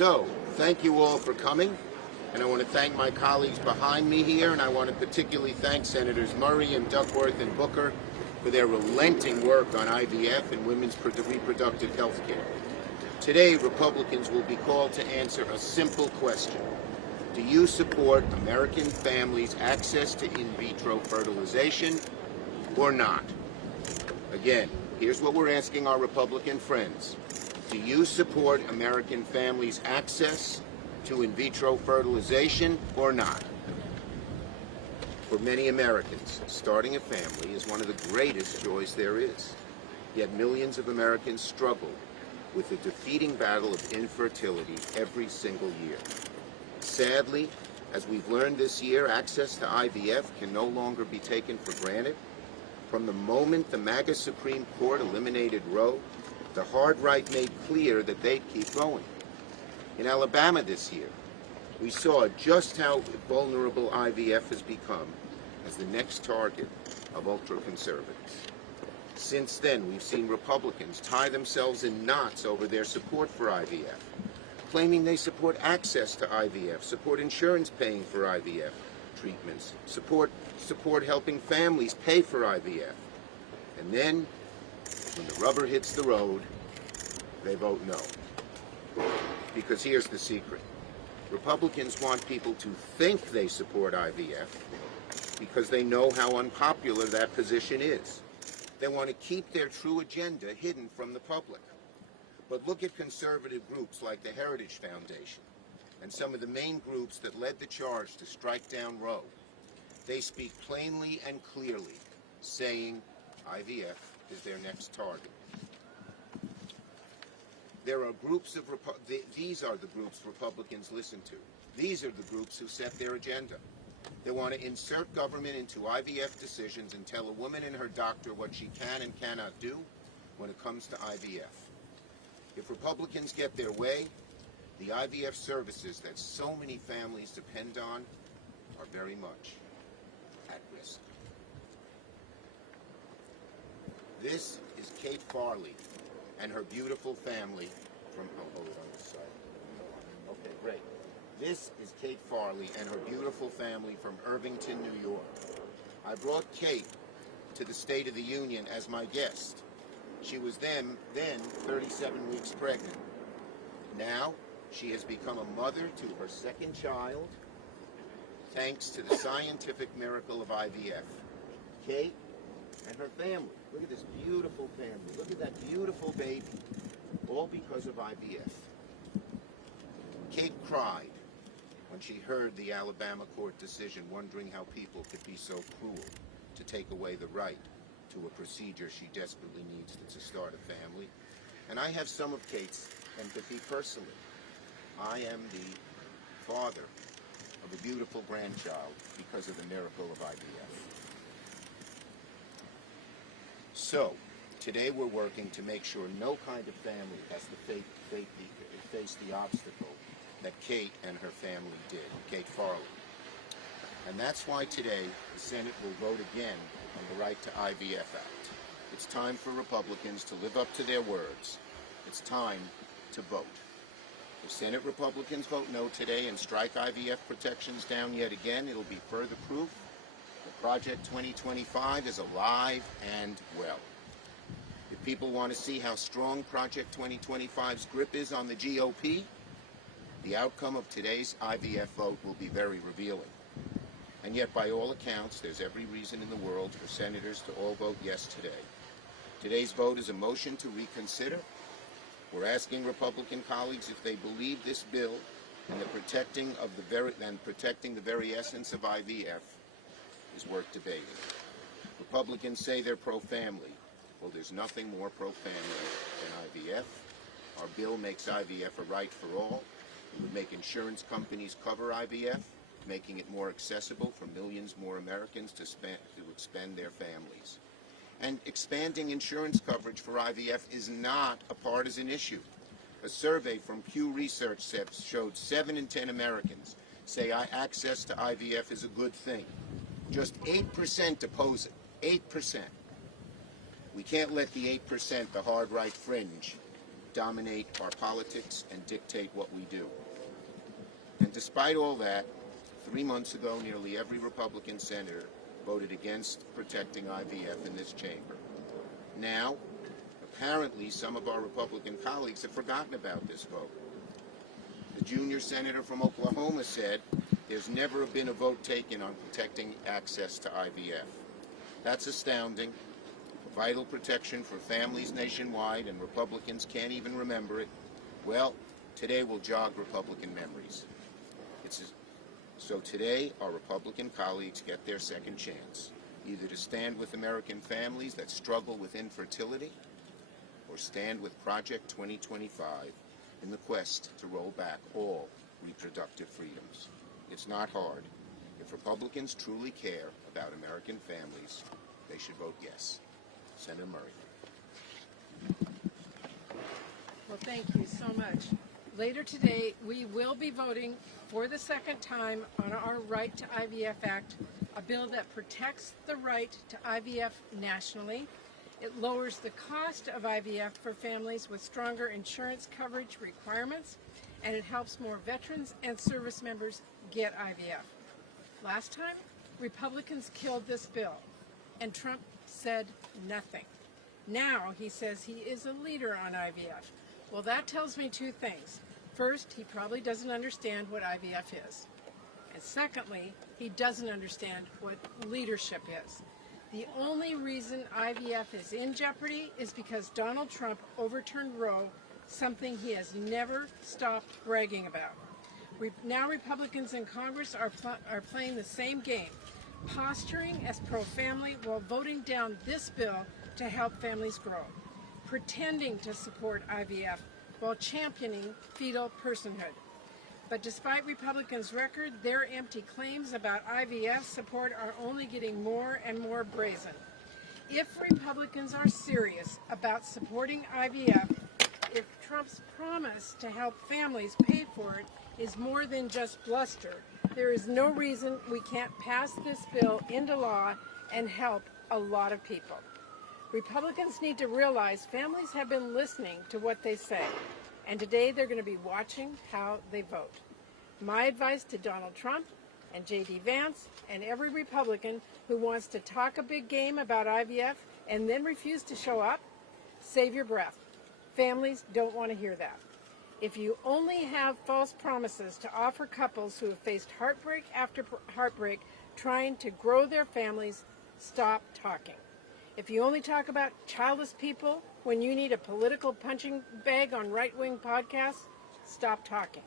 So, thank you all for coming, and I want to thank my colleagues behind me here, and I want to particularly thank Senators Murray and Duckworth and Booker for their relenting work on IVF and women's reproductive health care. Today, Republicans will be called to answer a simple question. Do you support American families' access to in vitro fertilization or not? Again, here's what we're asking our Republican friends. Do you support American families' access to in vitro fertilization or not? For many Americans, starting a family is one of the greatest joys there is. Yet millions of Americans struggle with the defeating battle of infertility every single year. Sadly, as we've learned this year, access to IVF can no longer be taken for granted. From the moment the MAGA Supreme Court eliminated Roe, the hard right made clear that they'd keep going. In Alabama this year, we saw just how vulnerable IVF has become as the next target of ultra-conservatives. Since then, we've seen Republicans tie themselves in knots over their support for IVF, claiming they support access to IVF, support insurance paying for IVF treatments, support helping families pay for IVF. And then, when the rubber hits the road, they vote no. Because here's the secret. Republicans want people to think they support IVF because they know how unpopular that position is. They want to keep their true agenda hidden from the public. But look at conservative groups like the Heritage Foundation and some of the main groups that led the charge to strike down Roe. They speak plainly and clearly, saying IVF is their next target. There are groups of these are the groups Republicans listen to. These are the groups who set their agenda. They want to insert government into IVF decisions and tell a woman and her doctor what she can and cannot do when it comes to IVF. If Republicans get their way, the IVF services that so many families depend on are very much at risk. This is Kate Farley and her beautiful family from, hold it on this side. Okay, great. This is Kate Farley and her beautiful family from Irvington, New York. I brought Kate to the State of the Union as my guest. She was then 37 weeks pregnant. Now, she has become a mother to her second child, thanks to the scientific miracle of IVF. Kate and her family. Look at this beautiful family. Look at that beautiful baby. All because of IVF. Kate cried when she heard the Alabama court decision, wondering how people could be so cruel to take away the right to a procedure she desperately needs to start a family. And I have some of Kate's empathy personally. I am the father of a beautiful grandchild because of the miracle of IVF. So, today we're working to make sure no kind of family has to face the obstacle that Kate and her family did, Kate Farley. And that's why today the Senate will vote again on the Right to IVF Act. It's time for Republicans to live up to their words. It's time to vote. If Senate Republicans vote no today and strike IVF protections down yet again, it'll be further proof that Project 2025 is alive and well. If people want to see how strong Project 2025's grip is on the GOP, the outcome of today's IVF vote will be very revealing. And yet, by all accounts, there's every reason in the world for senators to all vote yes today. Today's vote is a motion to reconsider. We're asking Republican colleagues if they believe this bill and protecting the very essence of IVF is worth debating. Republicans say they're pro-family. Well, there's nothing more pro-family than IVF. Our bill makes IVF a right for all. It would make insurance companies cover IVF, making it more accessible for millions more Americans to expend their families. And expanding insurance coverage for IVF is not a partisan issue. A survey from Pew Research showed 7 in 10 Americans say access to IVF is a good thing. Just 8% oppose it. 8%. We can't let the 8%, the hard right fringe, dominate our politics and dictate what we do. And despite all that, 3 months ago, nearly every Republican senator voted against protecting IVF in this chamber. Now, apparently, some of our Republican colleagues have forgotten about this vote. The junior senator from Oklahoma said there's never been a vote taken on protecting access to IVF. That's astounding. Vital protection for families nationwide, and Republicans can't even remember it. Well, today will jog Republican memories. So today, our Republican colleagues get their second chance, either to stand with American families that struggle with infertility, or stand with Project 2025 in the quest to roll back all reproductive freedoms. It's not hard. If Republicans truly care about American families, they should vote yes. Senator Murray. Well, thank you so much. Later today, we will be voting for the second time on our Right to IVF Act, a bill that protects the right to IVF nationally. It lowers the cost of IVF for families with stronger insurance coverage requirements, and it helps more veterans and service members get IVF. Last time, Republicans killed this bill, and Trump said nothing. Now he says he is a leader on IVF. Well, that tells me two things. First, he probably doesn't understand what IVF is. And secondly, he doesn't understand what leadership is. The only reason IVF is in jeopardy is because Donald Trump overturned Roe, something he has never stopped bragging about. Now Republicans in Congress are playing the same game, posturing as pro-family while voting down this bill to help families grow, pretending to support IVF while championing fetal personhood. But despite Republicans' record, their empty claims about IVF support are only getting more and more brazen. If Republicans are serious about supporting IVF, if Trump's promise to help families pay for it is more than just bluster, there is no reason we can't pass this bill into law and help a lot of people. Republicans need to realize families have been listening to what they say, and today they're going to be watching how they vote. My advice to Donald Trump and J.D. Vance and every Republican who wants to talk a big game about IVF and then refuse to show up, save your breath. Families don't want to hear that. If you only have false promises to offer couples who have faced heartbreak after heartbreak trying to grow their families, stop talking. If you only talk about childless people when you need a political punching bag on right-wing podcasts, stop talking.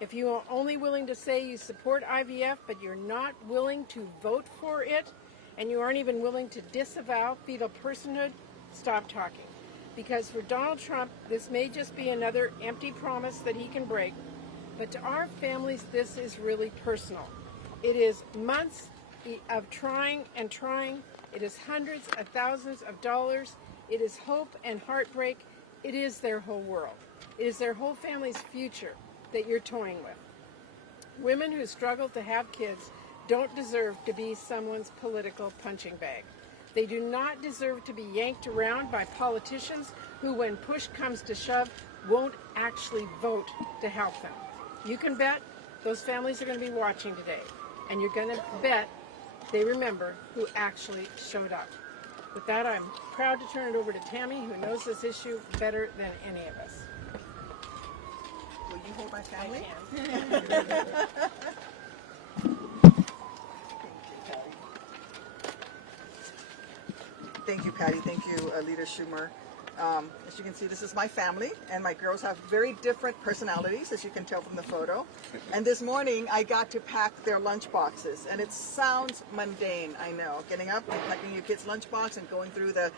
If you are only willing to say you support IVF, but you're not willing to vote for it, and you aren't even willing to disavow fetal personhood, stop talking. Because for Donald Trump, this may just be another empty promise that he can break, but to our families, this is really personal. It is months of trying and trying. It is hundreds of thousands of dollars. It is hope and heartbreak. It is their whole world. It is their whole family's future that you're toying with. Women who struggle to have kids don't deserve to be someone's political punching bag. They do not deserve to be yanked around by politicians who, when push comes to shove, won't actually vote to help them. You can bet those families are going to be watching today, and you're going to bet they remember who actually showed up. With that, I'm proud to turn it over to Tammy, who knows this issue better than any of us. Will you hold my family? Thank you, Patty. Thank you, Leader Schumer. As you can see, this is my family, and my girls have very different personalities, as you can tell from the photo. And this morning, I got to pack their lunch boxes, and it sounds mundane, I know, getting up and packing your kid's lunchbox and going through the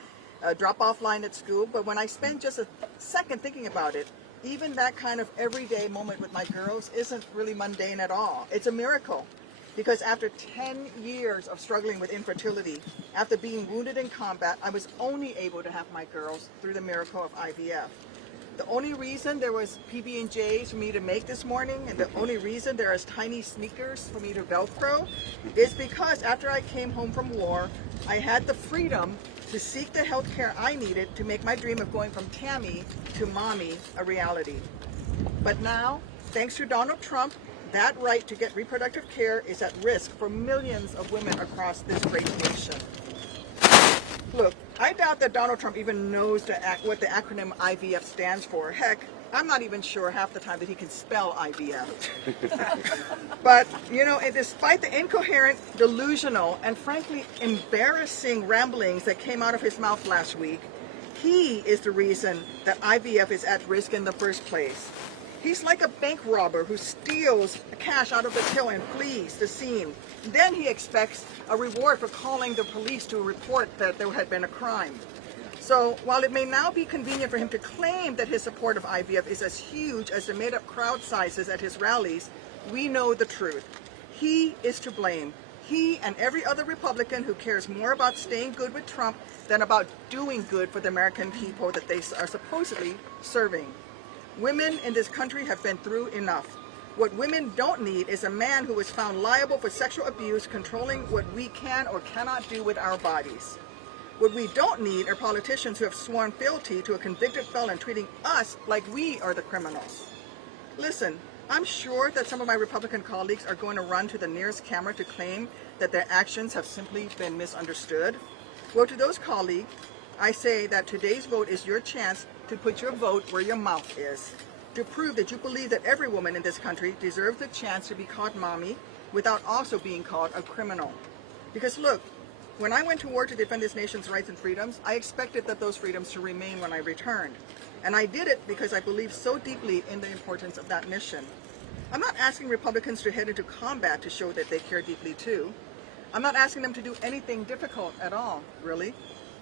drop-off line at school. But when I spend just a second thinking about it, even that kind of everyday moment with my girls isn't really mundane at all. It's a miracle. Because after 10 years of struggling with infertility, after being wounded in combat, I was only able to have my girls through the miracle of IVF. The only reason there was PB&Js for me to make this morning, and the only reason there is tiny sneakers for me to Velcro, is because after I came home from war, I had the freedom to seek the health care I needed to make my dream of going from Tammy to mommy a reality. But now, thanks to Donald Trump, that right to get reproductive care is at risk for millions of women across this great nation. Look, I doubt that Donald Trump even knows what the acronym IVF stands for. Heck, I'm not even sure half the time that he can spell IVF. But, you know, and despite the incoherent, delusional, and frankly embarrassing ramblings that came out of his mouth last week, he is the reason that IVF is at risk in the first place. He's like a bank robber who steals cash out of the till and flees the scene. Then he expects a reward for calling the police to report that there had been a crime. So while it may now be convenient for him to claim that his support of IVF is as huge as the made-up crowd sizes at his rallies, we know the truth. He is to blame. He and every other Republican who cares more about staying good with Trump than about doing good for the American people that they are supposedly serving. Women in this country have been through enough. What women don't need is a man who was found liable for sexual abuse controlling what we can or cannot do with our bodies. What we don't need are politicians who have sworn fealty to a convicted felon treating us like we are the criminals. Listen, I'm sure that some of my Republican colleagues are going to run to the nearest camera to claim that their actions have simply been misunderstood. Well, to those colleagues, I say that today's vote is your chance to put your vote where your mouth is, to prove that you believe that every woman in this country deserves the chance to be called mommy without also being called a criminal. Because look, when I went to war to defend this nation's rights and freedoms, I expected that those freedoms to remain when I returned. And I did it because I believe so deeply in the importance of that mission. I'm not asking Republicans to head into combat to show that they care deeply too. I'm not asking them to do anything difficult at all, really.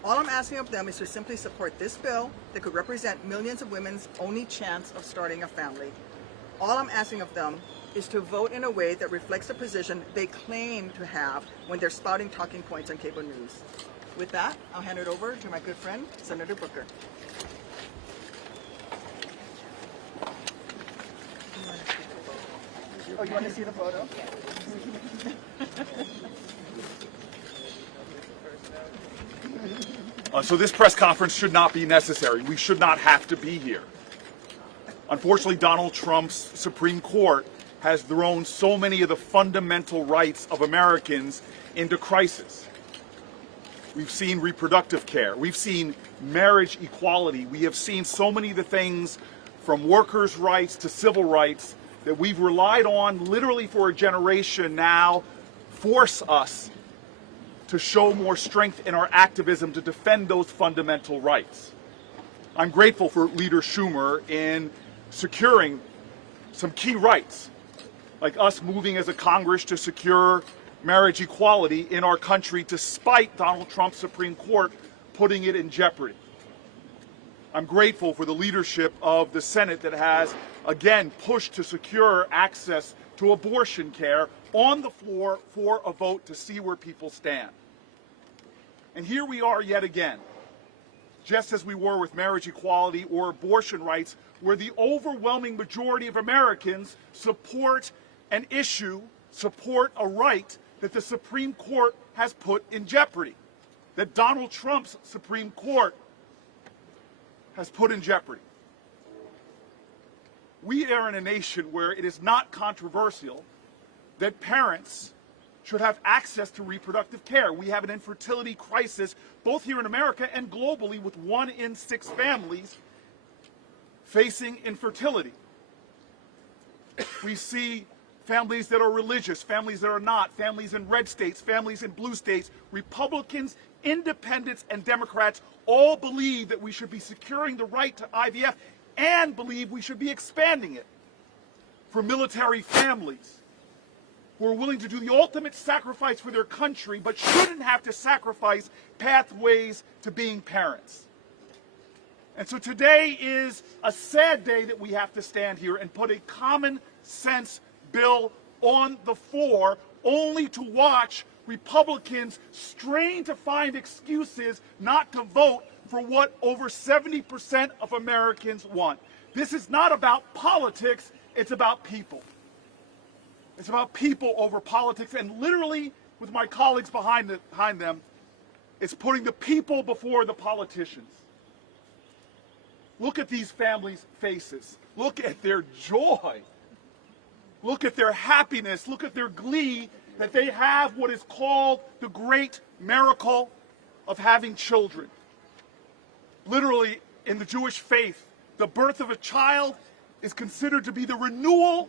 All I'm asking of them is to simply support this bill that could represent millions of women's only chance of starting a family. All I'm asking of them is to vote in a way that reflects the position they claim to have when they're spouting talking points on cable news. With that, I'll hand it over to my good friend, Senator Booker. Oh, you want to see the photo? So this press conference should not be necessary. We should not have to be here. Unfortunately, Donald Trump's Supreme Court has thrown so many of the fundamental rights of Americans into crisis. We've seen reproductive care. We've seen marriage equality. We have seen so many of the things from workers' rights to civil rights that we've relied on literally for a generation now force us to show more strength in our activism to defend those fundamental rights. I'm grateful for Leader Schumer in securing some key rights, like us moving as a Congress to secure marriage equality in our country despite Donald Trump's Supreme Court putting it in jeopardy. I'm grateful for the leadership of the Senate that has, again, pushed to secure access to abortion care on the floor for a vote to see where people stand. And here we are yet again, just as we were with marriage equality or abortion rights, where the overwhelming majority of Americans support an issue, support a right that the Supreme Court has put in jeopardy, that Donald Trump's Supreme Court has put in jeopardy. We are in a nation where it is not controversial that parents should have access to reproductive care. We have an infertility crisis both here in America and globally, with 1 in 6 families facing infertility. We see families that are religious, families that are not, families in red states, families in blue states, Republicans, independents, and Democrats all believe that we should be securing the right to IVF and believe we should be expanding it for military families who are willing to do the ultimate sacrifice for their country but shouldn't have to sacrifice pathways to being parents. And so today is a sad day that we have to stand here and put a common sense bill on the floor only to watch Republicans strain to find excuses not to vote for what over 70% of Americans want. This is not about politics, it's about people. It's about people over politics, and literally, with my colleagues behind them, It's putting the people before the politicians. Look at these families' faces. Look at their joy. Look at their happiness. Look at their glee that they have what is called the great miracle of having children. Literally, in the Jewish faith, the birth of a child is considered to be the renewal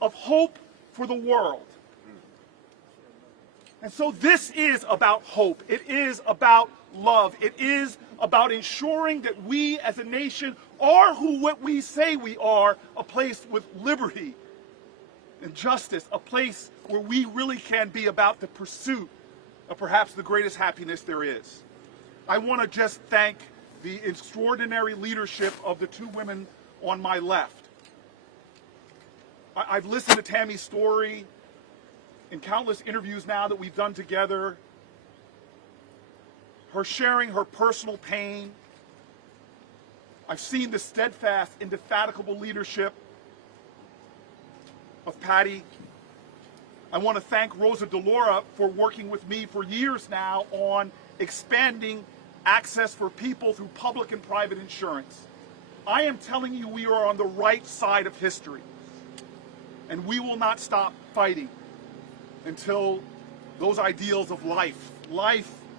of hope for the world. And so this is about hope. It is about love. It is about ensuring that we as a nation are what we say we are, a place with liberty and justice, a place where we really can be about the pursuit of perhaps the greatest happiness there is. I want to just thank the extraordinary leadership of the two women on my left. I've listened to Tammy's story in countless interviews now that we've done together, her sharing her personal pain. I've seen the steadfast, indefatigable leadership of Patty. I want to thank Rosa DeLaura for working with me for years now on expanding access for people through public and private insurance. I am telling you, we are on the right side of history, and we will not stop fighting until those ideals of life,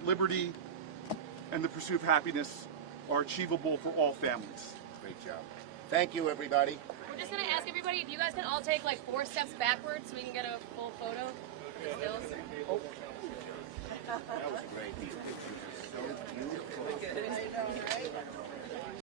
liberty, and the pursuit of happiness are achievable for all families. Great job. Thank you, everybody. We're just going to ask everybody if you guys can all take like 4 steps backwards so we can get a full photo. Stills. That was great. These pictures are so beautiful.